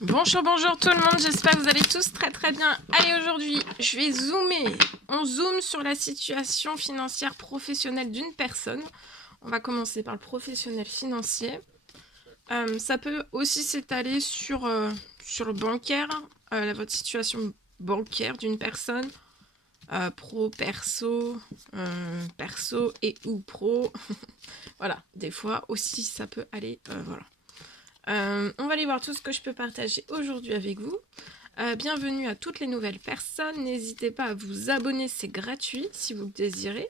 Bonjour, bonjour tout le monde, j'espère que vous allez tous très bien. Allez, aujourd'hui, je vais zoomer. On zoome sur la situation financière professionnelle d'une personne. On va commencer par le professionnel financier. Ça peut aussi s'étaler sur le bancaire, votre situation bancaire d'une personne, pro, perso, perso et ou pro. Voilà, des fois aussi ça peut aller, voilà. On va aller voir tout ce que je peux partager aujourd'hui avec vous. Bienvenue à toutes les nouvelles personnes. N'hésitez pas à vous abonner, c'est gratuit si vous le désirez.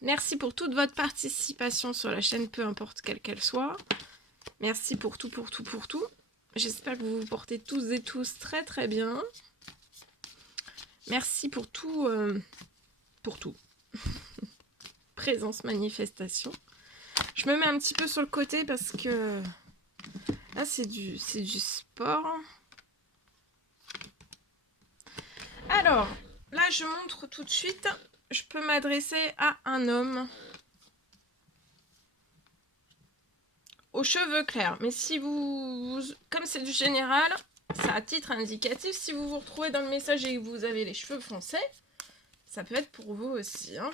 Merci pour toute votre participation sur la chaîne, peu importe quelle qu'elle soit. Merci pour tout. J'espère que vous vous portez tous et tous très bien. Merci pour tout. Présence, manifestation. Je me mets un petit peu sur le côté parce que là c'est du sport. Alors, là je montre tout de suite. Je peux m'adresser à un homme aux cheveux clairs. Mais si vous... Comme c'est du général, c'est à titre indicatif. Si vous vous retrouvez dans le message et que vous avez les cheveux foncés, ça peut être pour vous aussi. Hein.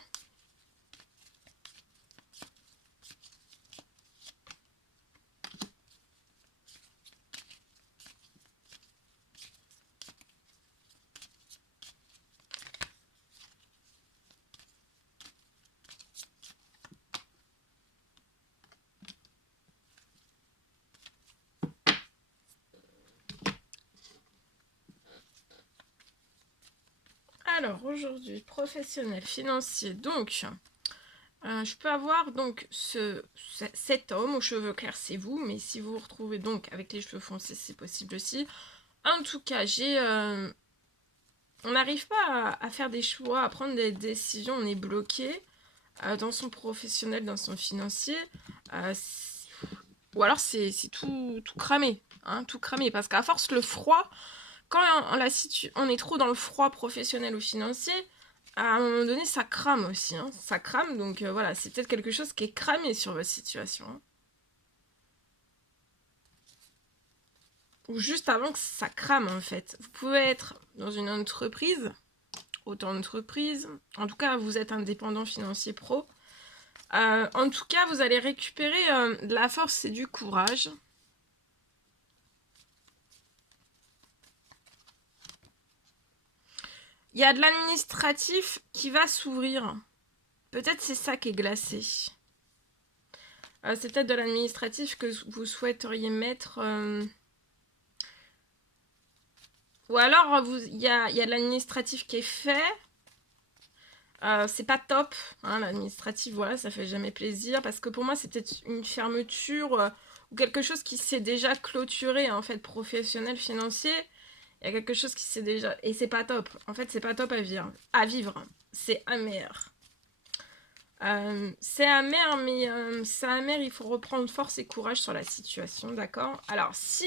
Alors, aujourd'hui, professionnel financier. Donc, je peux avoir donc cet homme aux cheveux clairs, c'est vous. Mais si vous vous retrouvez donc avec les cheveux foncés, c'est possible aussi. En tout cas, on n'arrive pas à faire des choix, à prendre des décisions, on est bloqué dans son professionnel, dans son financier. Ou alors c'est tout cramé, hein, tout cramé. Parce qu'à force, le froid, quand on est trop dans le froid professionnel ou financier, à un moment donné, ça crame aussi. Hein, ça crame, donc voilà, c'est peut-être quelque chose qui est cramé sur votre situation. Hein. Ou juste avant que ça crame, en fait. Vous pouvez être dans une entreprise, auto-entreprise. En tout cas, vous êtes indépendant financier pro. En tout cas, vous allez récupérer de la force et du courage. Il y a de l'administratif qui va s'ouvrir. Peut-être c'est ça qui est glacé. C'est peut-être de l'administratif que vous souhaiteriez mettre. Ou alors, il y a de l'administratif qui est fait. C'est pas top. Hein, l'administratif, voilà, ça fait jamais plaisir. Parce que pour moi, c'est peut-être une fermeture ou quelque chose qui s'est déjà clôturé, en fait, professionnel, financier. Il y a quelque chose qui s'est déjà... Et c'est pas top. En fait, c'est pas top à vivre. C'est amer. C'est amer, mais c'est amer, il faut reprendre force et courage sur la situation, d'accord? Alors, si...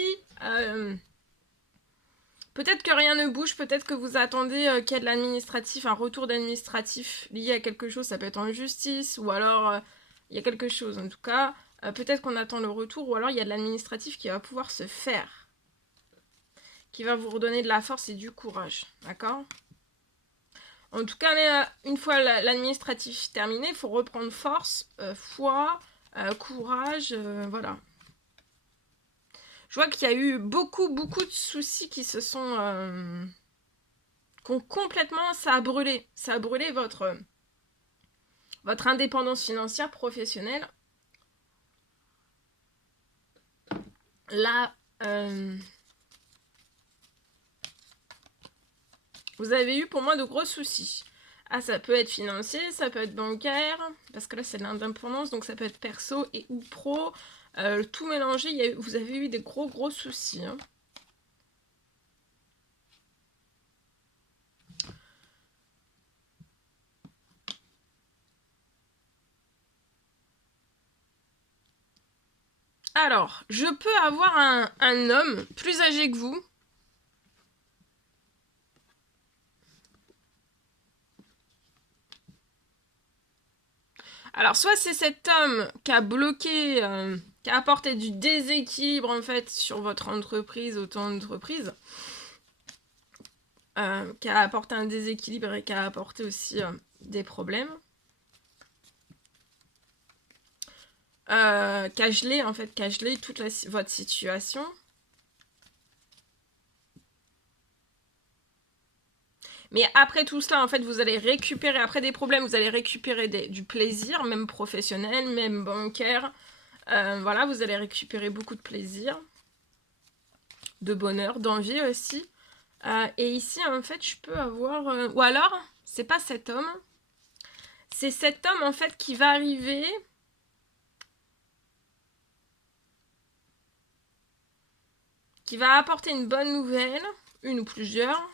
peut-être que rien ne bouge, peut-être que vous attendez qu'il y ait de l'administratif, un retour d'administratif lié à quelque chose, ça peut être en justice, ou alors il y a quelque chose. En tout cas, peut-être qu'on attend le retour, ou alors il y a de l'administratif qui va pouvoir se faire, qui va vous redonner de la force et du courage, d'accord? En tout cas, une fois l'administratif terminé, il faut reprendre force, foi, courage, voilà. Je vois qu'il y a eu beaucoup de soucis qui se sont... complètement... Ça a brûlé. Ça a brûlé votre indépendance financière professionnelle. Là, vous avez eu pour moi de gros soucis. Ah, ça peut être financier, ça peut être bancaire, parce que là c'est de l'indépendance, donc ça peut être perso et ou pro. Tout mélangé, vous avez eu des gros soucis. Hein. Alors, je peux avoir un homme plus âgé que vous. Alors, soit c'est cet homme qui a qui a apporté du déséquilibre en fait sur votre entreprise, auto-entreprise, qui a apporté un déséquilibre et qui a apporté aussi des problèmes. Qui a gelé en fait, toute votre situation. Mais après tout cela, en fait, vous allez récupérer, après des problèmes, vous allez récupérer du plaisir, même professionnel, même bancaire. Voilà, vous allez récupérer beaucoup de plaisir, de bonheur, d'envie aussi. Et ici, en fait, je peux avoir... ou alors, c'est pas cet homme. C'est cet homme, en fait, qui va arriver... qui va apporter une bonne nouvelle, une ou plusieurs,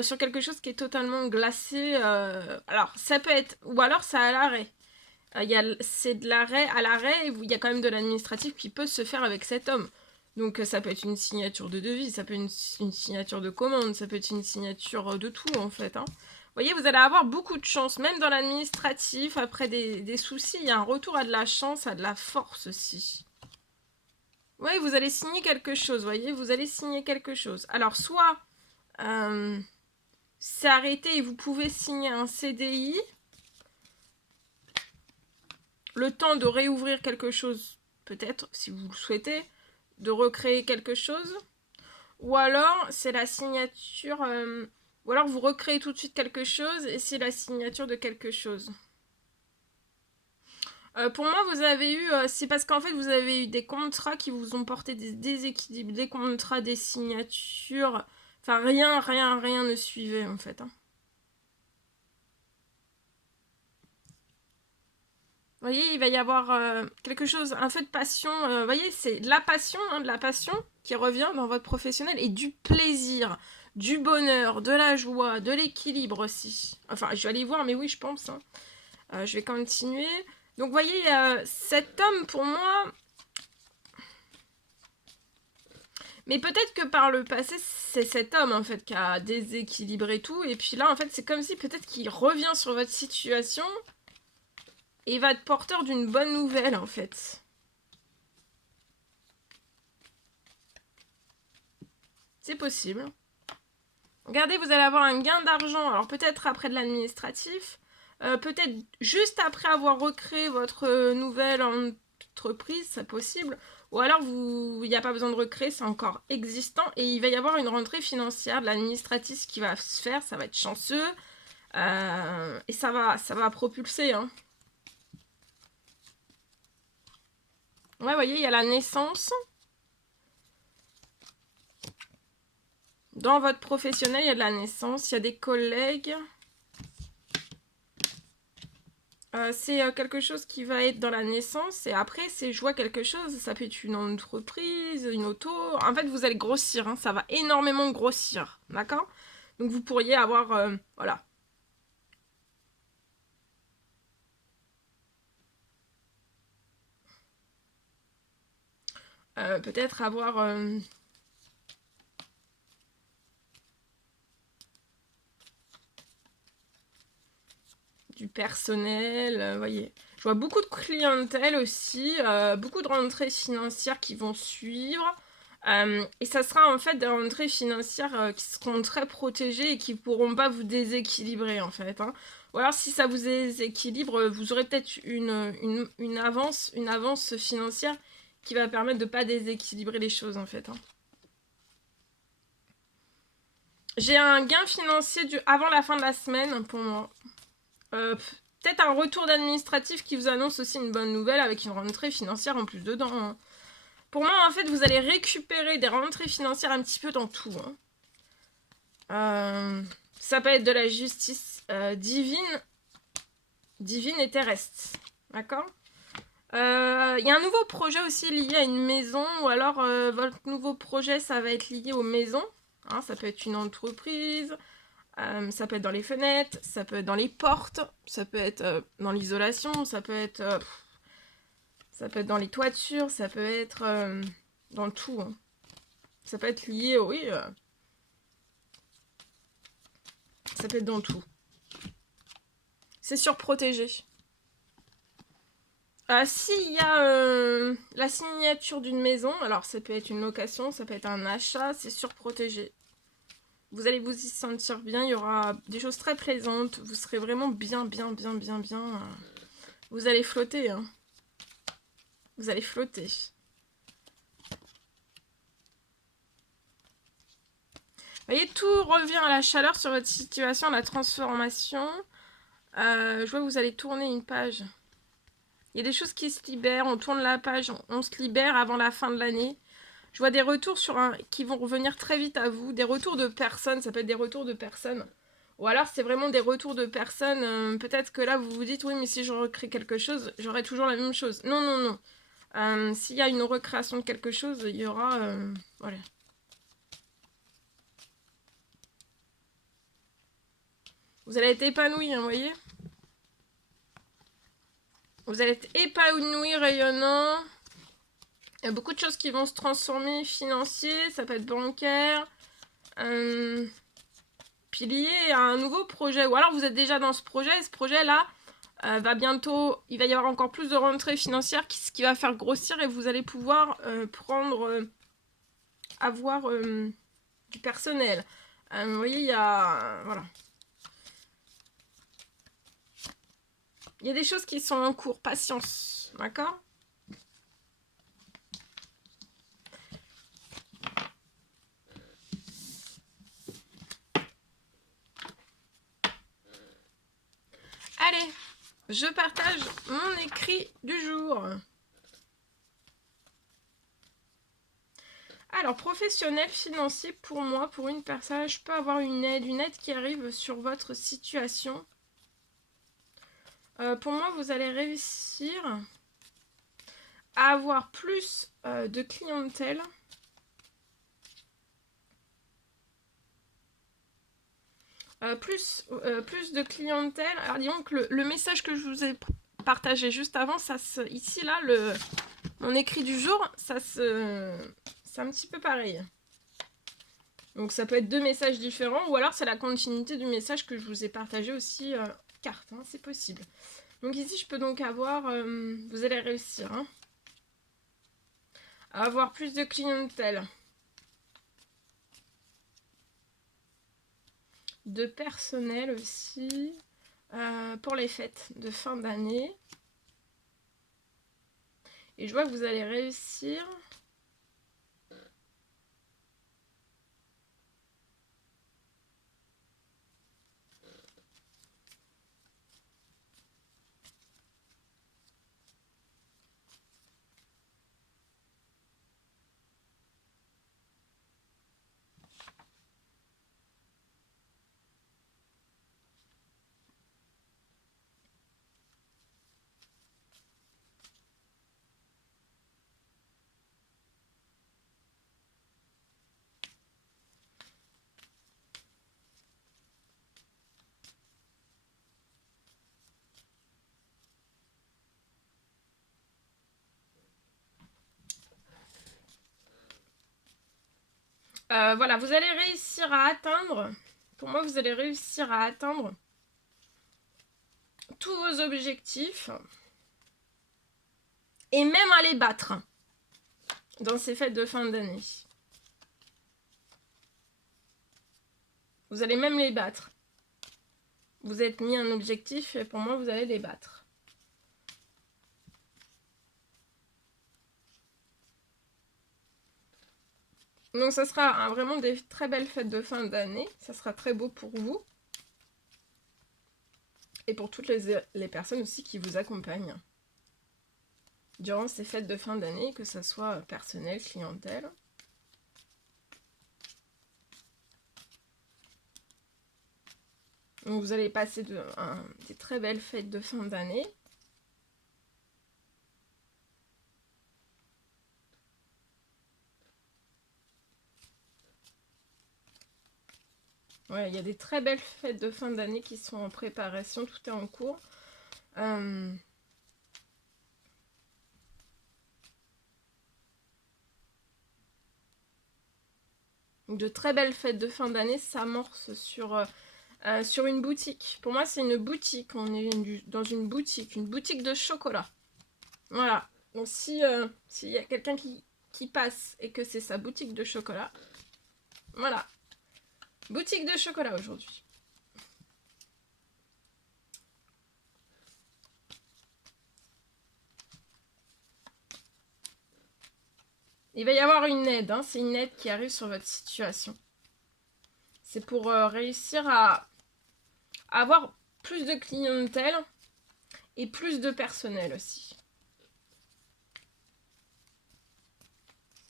sur quelque chose qui est totalement glacé. Alors, ça peut être... Ou alors, c'est à l'arrêt. C'est de l'arrêt à l'arrêt, il y a quand même de l'administratif qui peut se faire avec cet homme. Donc ça peut être une signature de devis, ça peut être une signature de commande, ça peut être une signature de tout en fait. Hein. Vous voyez, vous allez avoir beaucoup de chance, même dans l'administratif, après des soucis, il y a un retour à de la chance, à de la force aussi. Oui, vous allez signer quelque chose, vous voyez, vous allez signer quelque chose. Alors soit c'est arrêté et vous pouvez signer un CDI, le temps de réouvrir quelque chose, peut-être, si vous le souhaitez, de recréer quelque chose. Ou alors, c'est la signature... ou alors, vous recréez tout de suite quelque chose et c'est la signature de quelque chose. Pour moi, vous avez eu... c'est parce qu'en fait, vous avez eu des contrats qui vous ont porté des déséquilibres, des contrats, des signatures... Enfin, rien ne suivait, en fait. Hein. Vous voyez, il va y avoir quelque chose, un feu de passion. Vous voyez, c'est de la passion qui revient dans votre professionnel et du plaisir, du bonheur, de la joie, de l'équilibre aussi. Enfin, je vais aller voir, mais oui, je pense. Hein. Je vais continuer. Donc, vous voyez, cet homme, pour moi... Mais peut-être que par le passé, c'est cet homme, en fait, qui a déséquilibré tout. Et puis là, en fait, c'est comme si peut-être qu'il revient sur votre situation... Et il va être porteur d'une bonne nouvelle, en fait. C'est possible. Regardez, vous allez avoir un gain d'argent. Alors, peut-être après de l'administratif. Peut-être juste après avoir recréé votre nouvelle entreprise, c'est possible. Ou alors, il n'y a pas besoin de recréer, c'est encore existant. Et il va y avoir une rentrée financière de l'administratif qui va se faire. Ça va être chanceux. Et ça va propulser, hein. Ouais, vous voyez, il y a la naissance. Dans votre professionnel, il y a de la naissance, il y a des collègues. C'est quelque chose qui va être dans la naissance. Et après, c'est je vois quelque chose. Ça peut être une entreprise, une auto. En fait, vous allez grossir. Hein, ça va énormément grossir. D'accord? Donc, vous pourriez avoir... voilà. Peut-être avoir... du personnel, voyez. Je vois beaucoup de clientèle aussi, beaucoup de rentrées financières qui vont suivre. Et ça sera en fait des rentrées financières qui seront très protégées et qui ne pourront pas vous déséquilibrer en fait. Hein. Ou alors si ça vous déséquilibre, vous aurez peut-être une avance financière qui va permettre de ne pas déséquilibrer les choses en fait. Hein. J'ai un gain financier avant la fin de la semaine pour moi. Peut-être un retour d'administratif qui vous annonce aussi une bonne nouvelle avec une rentrée financière en plus dedans. Hein. Pour moi, en fait, vous allez récupérer des rentrées financières un petit peu dans tout. Hein. Ça peut être de la justice divine et terrestre. D'accord. Il y a un nouveau projet aussi lié à une maison, ou alors votre nouveau projet, ça va être lié aux maisons. Hein, ça peut être une entreprise, ça peut être dans les fenêtres, ça peut être dans les portes, ça peut être dans l'isolation, ça peut être dans les toitures, ça peut être dans tout. Hein. Ça peut être lié, oui. Ça peut être dans tout. C'est surprotégé. S'il y a la signature d'une maison, alors ça peut être une location, ça peut être un achat, c'est surprotégé. Vous allez vous y sentir bien, il y aura des choses très plaisantes, vous serez vraiment bien. Vous allez flotter, hein. Vous allez flotter. Vous voyez, tout revient à la chaleur sur votre situation, à la transformation. Je vois que vous allez tourner une page. Il y a des choses qui se libèrent, on tourne la page, on se libère avant la fin de l'année. Je vois des retours qui vont revenir très vite à vous, des retours de personnes, ça peut être des retours de personnes. Ou alors c'est vraiment des retours de personnes, peut-être que là vous vous dites oui mais si je recrée quelque chose, j'aurai toujours la même chose. Non, non, non. S'il y a une recréation de quelque chose, il y aura... voilà. Vous allez être épanoui, hein, vous voyez. Vous allez être épanoui, rayonnant. Il y a beaucoup de choses qui vont se transformer, financier, ça peut être bancaire. Puis lié à un nouveau projet. Ou alors vous êtes déjà dans ce projet, et ce projet-là va bientôt... Il va y avoir encore plus de rentrées financières, ce qui va faire grossir et vous allez pouvoir avoir du personnel. Vous voyez, il y a... Voilà. Il y a des choses qui sont en cours, patience, d'accord? Allez, je partage mon écrit du jour. Alors, professionnel, financier, pour moi, pour une personne, je peux avoir une aide qui arrive sur votre situation. Pour moi, vous allez réussir à avoir plus de clientèle. Plus de clientèle. Alors disons que le message que je vous ai partagé juste avant, ici là, mon écrit du jour, c'est un petit peu pareil. Donc ça peut être deux messages différents, ou alors c'est la continuité du message que je vous ai partagé aussi carte, hein, c'est possible. Donc ici je peux donc avoir, vous allez réussir, hein, à avoir plus de clientèle. De personnel aussi pour les fêtes de fin d'année. Et je vois que vous allez réussir voilà, vous allez réussir à atteindre, pour moi vous allez réussir à atteindre tous vos objectifs et même à les battre dans ces fêtes de fin d'année. Vous allez même les battre. Vous êtes mis un objectif et pour moi vous allez les battre. Donc ça sera vraiment des très belles fêtes de fin d'année. Ça sera très beau pour vous. Et pour toutes les personnes aussi qui vous accompagnent durant ces fêtes de fin d'année, que ce soit personnel, clientèle. Donc vous allez passer des très belles fêtes de fin d'année. Ouais, il y a des très belles fêtes de fin d'année qui sont en préparation, tout est en cours. De très belles fêtes de fin d'année s'amorcent sur une boutique. Pour moi, c'est une boutique. On est dans une boutique de chocolat. Voilà. Donc s'il y a quelqu'un qui passe et que c'est sa boutique de chocolat, voilà. Boutique de chocolat aujourd'hui. Il va y avoir une aide, hein. C'est une aide qui arrive sur votre situation. C'est pour réussir à avoir plus de clientèle et plus de personnel aussi.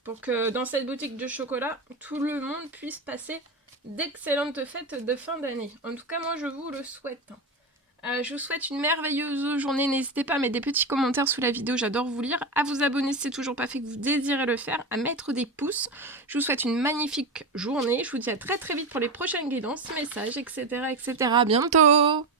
Pour que dans cette boutique de chocolat, tout le monde puisse passer d'excellentes fêtes de fin d'année. En tout cas, moi, je vous le souhaite. Je vous souhaite une merveilleuse journée. N'hésitez pas à mettre des petits commentaires sous la vidéo, j'adore vous lire. À vous abonner si c'est toujours pas fait, que vous désirez le faire. À mettre des pouces. Je vous souhaite une magnifique journée. Je vous dis à très très vite pour les prochaines guidances, messages, etc. etc. À bientôt!